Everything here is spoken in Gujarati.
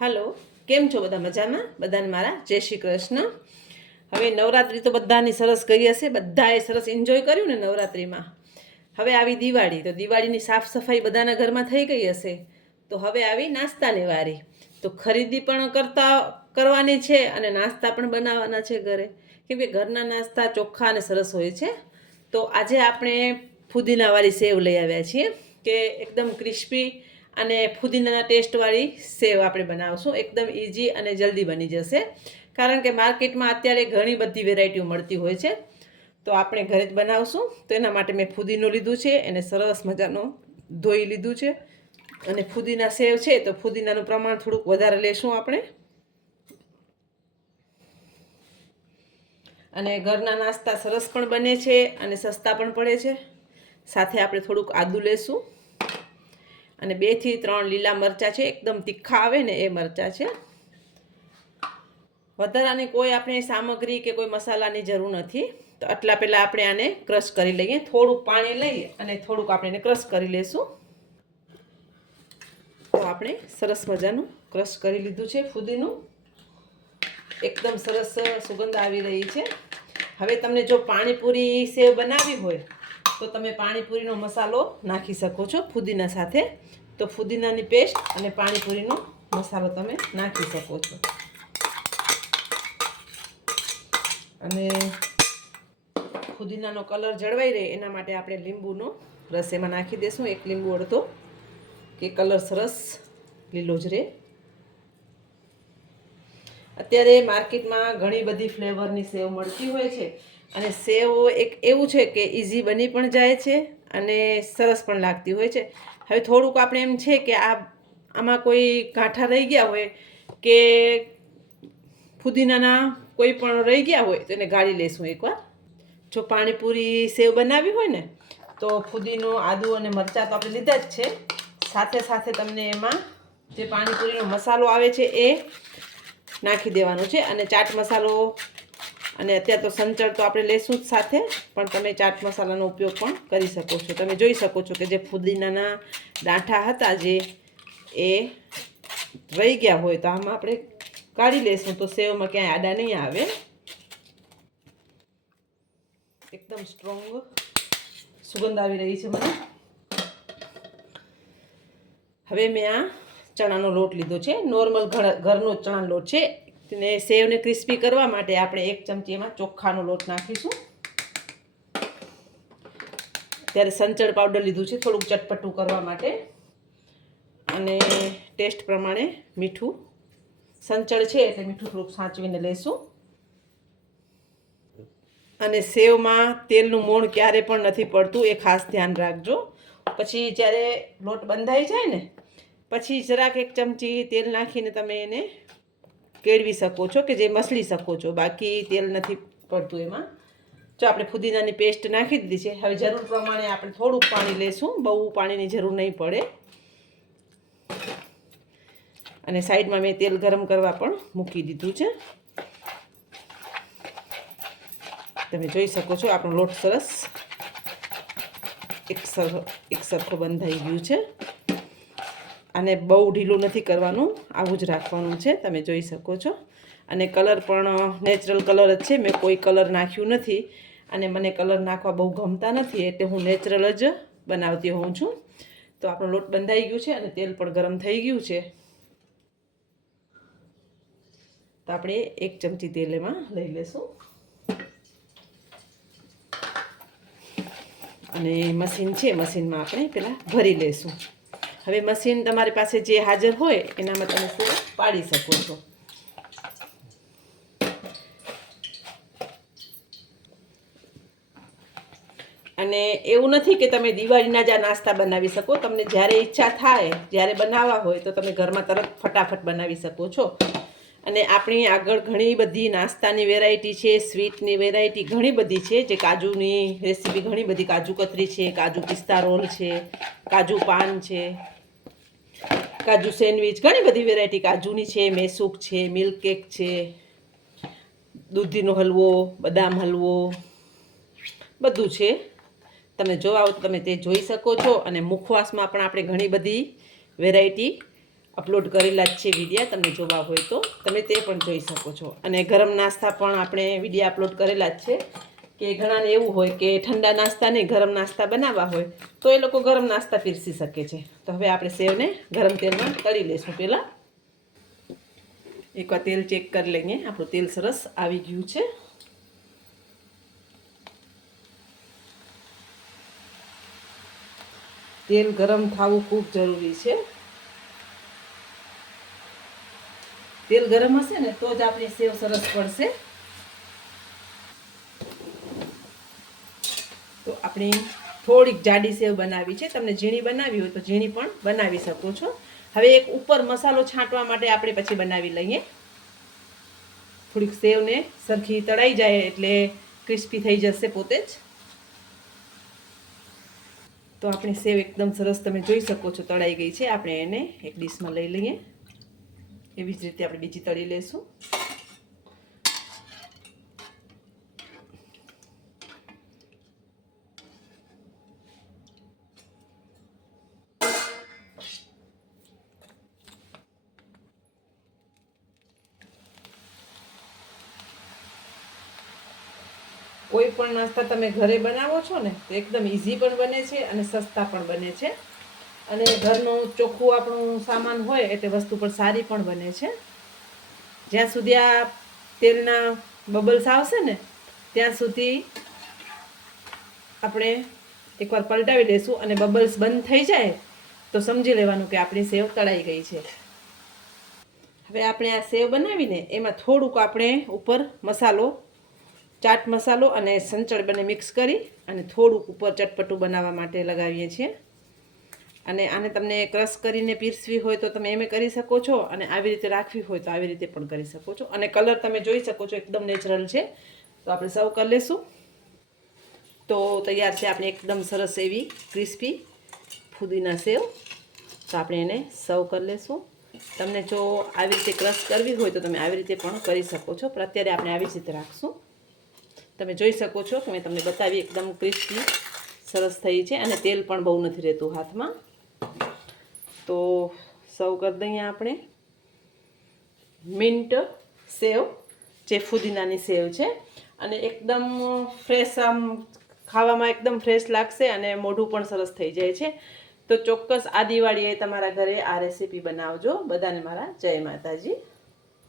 હાલો, કેમ છો બધા? મજામાં? બધાને મારા જય શ્રી કૃષ્ણ. હવે નવરાત્રિ તો બધાની સરસ ગઈ હશે, બધાએ સરસ એન્જોય કર્યું ને નવરાત્રિમાં. હવે આવી દિવાળી, તો દિવાળીની સાફ સફાઈ બધાના ઘરમાં થઈ ગઈ હશે. તો હવે આવી નાસ્તાની વારી. તો ખરીદી પણ કરવાની છે અને નાસ્તા પણ બનાવવાના છે ઘરે, કેમ કે ઘરના નાસ્તા ચોખ્ખા અને સરસ હોય છે. તો આજે આપણે ફુદીનાવાળી સેવ લઈ આવ્યા છીએ, કે એકદમ ક્રિસ્પી અને ફુદીનાના ટેસ્ટવાળી સેવ આપણે બનાવશું. એકદમ ઇઝી અને જલ્દી બની જશે, કારણ કે માર્કેટમાં અત્યારે ઘણી બધી વેરાયટીઓ મળતી હોય છે. તો આપણે ઘરે જ બનાવશું. તો એના માટે મેં ફુદીનો લીધું છે, એને સરસ મજાનો ધોઈ લીધું છે. અને ફુદીના સેવ છે તો ફુદીનાનું પ્રમાણ થોડુંક વધારે લેશું આપણે. અને ઘરના નાસ્તા સરસ પણ બને છે અને સસ્તા પણ પડે છે. સાથે આપણે થોડુંક આદું લેશું અને 2 થી 3 લીલા મરચાં છે, એકદમ તીખા આવે ને એ મરચાં છે. વધારાની કોઈ આપણે સામગ્રી કે કોઈ મસાલાની જરૂર નથી. તો આટલા પહેલાં આપણે આને ક્રશ કરી લઈએ. થોડુંક પાણી લઈ અને થોડુંક આપણે એને ક્રશ કરી લઈશું. તો આપણે સરસ મજાનું ક્રશ કરી લીધું છે ફુદીનું. એકદમ સરસ સુગંધ આવી રહી છે. હવે તમને જો પાણીપુરી સેવ બનાવવી હોય તો તમે પાણીપુરીનો મસાલો નાખી શકો છો ફુદીના સાથે. તો ફુદીનાની પેસ્ટ અને પાણીપુરીનો મસાલો તમે નાખી શકો છો. અને ફુદીનાનો કલર જળવાઈ રહે એના માટે આપણે લીંબુનો રસ એમાં નાખી દઈશું, 1 લીંબુ અડધો, કે કલર સરસ લીલો જ રહે. અત્યારે માર્કેટમાં ઘણી બધી ફ્લેવરની સેવ મળતી હોય છે અને સેવ એક એવું છે કે ઇઝી બની પણ જાય છે અને સરસ પણ લાગતી હોય છે. હવે થોડુંક આપણે એમ છે કે આમાં કોઈ ગાંઠા રહી ગયા હોય કે ફુદીનાના કોઈ પણ રહી ગયા હોય તો એને ગાળી લેશું એકવાર. જો પાણીપુરી સેવ બનાવી હોય ને તો ફુદીનો, આદુ અને મરચાં તો આપણે લીધા જ છે. સાથે સાથે તમને એમાં જે પાણીપુરીનો મસાલો આવે છે એ નાખી દેવાનો છે. અને ચાટ મસાલો, અને અત્યારે તો સંચળ તો આપણે લેશું જ સાથે, પણ તમે ચાટ મસાલાનો ઉપયોગ પણ કરી શકો છો. તમે જોઈ શકો છો કે જે ફુદીનાના ડાંઠા હતા જે એ રહી ગયા હોય તો આમાં આપણે કાઢી લેશું તો સેવમાં ક્યાંય આડા નહીં આવે. એકદમ સ્ટ્રોંગ સુગંધ આવી રહી છે મને. હવે મેં આ ચણાનો લોટ લીધો છે, નોર્મલ ઘરનો ચણાનો લોટ છે. ને સેવને ક્રિસ્પી કરવા માટે આપણે 1 ચમચી એમાં ચોખાનો લોટ નાખીશું. ત્યારે સંચળ પાવડર લીધું છે થોડુંક ચટપટું કરવા માટે, અને ટેસ્ટ પ્રમાણે મીઠું. સંચળ છે એટલે મીઠું થોડુંક સાચવીને લઈશું. અને સેવમાં તેલનું મોણ ક્યારે પણ નથી પડતું, એ ખાસ ધ્યાન રાખજો. પછી જ્યારે લોટ બંધાઈ જાય ને પછી જરાક 1 ચમચી તેલ નાખીને તમે એને કેળવી શકો છો, કે જે મસળી શકો છો. બાકી તેલ નથી પડતું એમાં. જો આપણે ફુદીનાની પેસ્ટ નાખી દીધી છે. હવે જરૂર પ્રમાણે આપણે થોડુંક પાણી લઈશું, બહુ પાણીની જરૂર નહીં પડે. અને સાઈડમાં મેં તેલ ગરમ કરવા પણ મૂકી દીધું છે. તમે જોઈ શકો છો આપણો લોટ સરસ એક સરખો બંધાઈ ગયું છે. અને બહુ ઢીલું નથી કરવાનું, આવું જ રાખવાનું છે. તમે જોઈ શકો છો. અને કલર પણ નેચરલ કલર જ છે, મેં કોઈ કલર નાખ્યું નથી. અને મને કલર નાખવા બહુ ગમતા નથી, એટલે હું નેચરલ જ બનાવતી હોઉં છું. તો આપણો લોટ બંધાઈ ગયું છે અને તેલ પણ ગરમ થઈ ગયું છે. તો આપણે 1 ચમચી તેલ એમાં લઈ લેશું. અને મશીન છે, મશીનમાં આપણે પહેલાં ભરી લઈશું. હવે મશીન તમારી પાસે જે હાજર હોય એનામાં તમે સેવ પાડી શકો છો. અને એવું નથી કે તમે દિવાળીના જ આ નાસ્તા બનાવી શકો. તમને જ્યારે ઈચ્છા થાય, જ્યારે બનાવવા હોય તો તમે ઘરમાં તરત ફટાફટ બનાવી શકો છો. અને આપણી આગળ ઘણી બધી નાસ્તાની વેરાયટી છે, સ્વીટની વેરાયટી ઘણી બધી છે. જે કાજુની રેસીપી ઘણી બધી, કાજુ કતરી છે, કાજુ પિસ્તા રોલ છે, કાજુ પાન છે, કાજુ સેન્ડવિચ, ઘણી બધી વેરાયટી કાજુની છે. મેસૂક છે, મિલ્ક કેક છે, દૂધીનો હલવો, બદામ હલવો, બધું છે. તમે જોવા આવો તો તમે તે જોઈ શકો છો. અને મુખવાસમાં પણ આપણે ઘણી બધી વેરાયટી અપલોડ કરેલા જ છે વિડીયા, તમને જોવા હોય તો તમે તે પણ જોઈ શકો છો. અને ગરમ નાસ્તા પણ આપણે વિડીયા અપલોડ કરેલા જ છે કે ઘણાને એવું હોય કે ઠંડા નાસ્તા નહીં ગરમ નાસ્તા બનાવવા હોય તો એ લોકો ગરમ નાસ્તા પીરસી શકે છે. તો હવે આપણે સેવને ગરમ તેલમાં તળી લઈશું. પહેલાં એકવાર તેલ ચેક કરી લઈએ. આપણું તેલ સરસ આવી ગયું છે. તેલ ગરમ થવું ખૂબ જરૂરી છે. તેલ ગરમ હશે ને તો જ આપણી સેવ સરસ પડશે. તો આપણે થોડીક જાડી સેવ બનાવી છે. તમને ઝીણી બનાવી હોય તો ઝીણી પણ બનાવી શકો છો. હવે એક ઉપર મસાલો છાંટવા માટે આપણે પછી બનાવી લઈએ. થોડીક સેવને સરખી તળાઈ જાય એટલે ક્રિસ્પી થઈ જશે પોતે જ. તો આપણી સેવ એકદમ સરસ તમે જોઈ શકો છો તળાઈ ગઈ છે. આપણે એને એક ડીશમાં લઈ લઈએ. એવી જ રીતે આપણે બીજી તળી લઈશું. કોઈ પણ નાસ્તા તમે ઘરે બનાવો છો ને તો એકદમ ઇઝી પણ બને છે અને સસ્તા પણ બને છે. અને ઘરનું ચોખ્ખું આપણું સામાન હોય એટલે વસ્તુ પણ સારી પણ બને છે. જ્યાં સુધી આ તેલના બબલ્સ આવશે ને ત્યાં સુધી આપણે એકવાર પલટાવી દઈશું અને બબલ્સ બંધ થઈ જાય તો સમજી લેવાનું કે આપણી સેવ તળાઈ ગઈ છે. હવે આપણે આ સેવ બનાવીને એમાં થોડુંક આપણે ઉપર મસાલો ચાટ મસાલો અને સંચળ બંને મિક્સ કરી અને થોડુંક ઉપર ચટપટું બનાવવા માટે લગાવીએ છીએ. અને આને તમને ક્રશ કરીને પીરસવી હોય તો તમે એમ કરી શકો છો અને આવી રીતે રાખવી હોય તો આવી રીતે પણ કરી શકો છો. અને કલર તમે જોઈ શકો છો એકદમ નેચરલ છે. તો આપણે સર્વ કરી લઈશું. તો તૈયાર છે આપણે એકદમ સરસ એવી ક્રિસ્પી ફુદીના સેવ. તો આપણે એને સર્વ કરી લઈશું. તમને જો આવી રીતે ક્રશ કરવી હોય તો તમે આવી રીતે પણ કરી શકો છો. પણ અત્યારે આપણે આવી જ રીતે રાખશું. તમે જોઈ શકો છો કે મેં તમને બતાવી એકદમ ક્રિસ્પી સરસ થઈ છે અને તેલ પણ બહુ નથી રહેતું હાથમાં. તો સર્વ કરી દઈએ આપણે. મિન્ટ સેવ જે ફુદીનાની સેવ છે અને એકદમ ફ્રેશ, આમ ખાવામાં એકદમ ફ્રેશ લાગશે અને મોઢું પણ સરસ થઈ જાય છે. તો ચોક્કસ આ દિવાળીએ તમારા ઘરે આ રેસીપી બનાવજો. બધાને મારા જય માતાજી.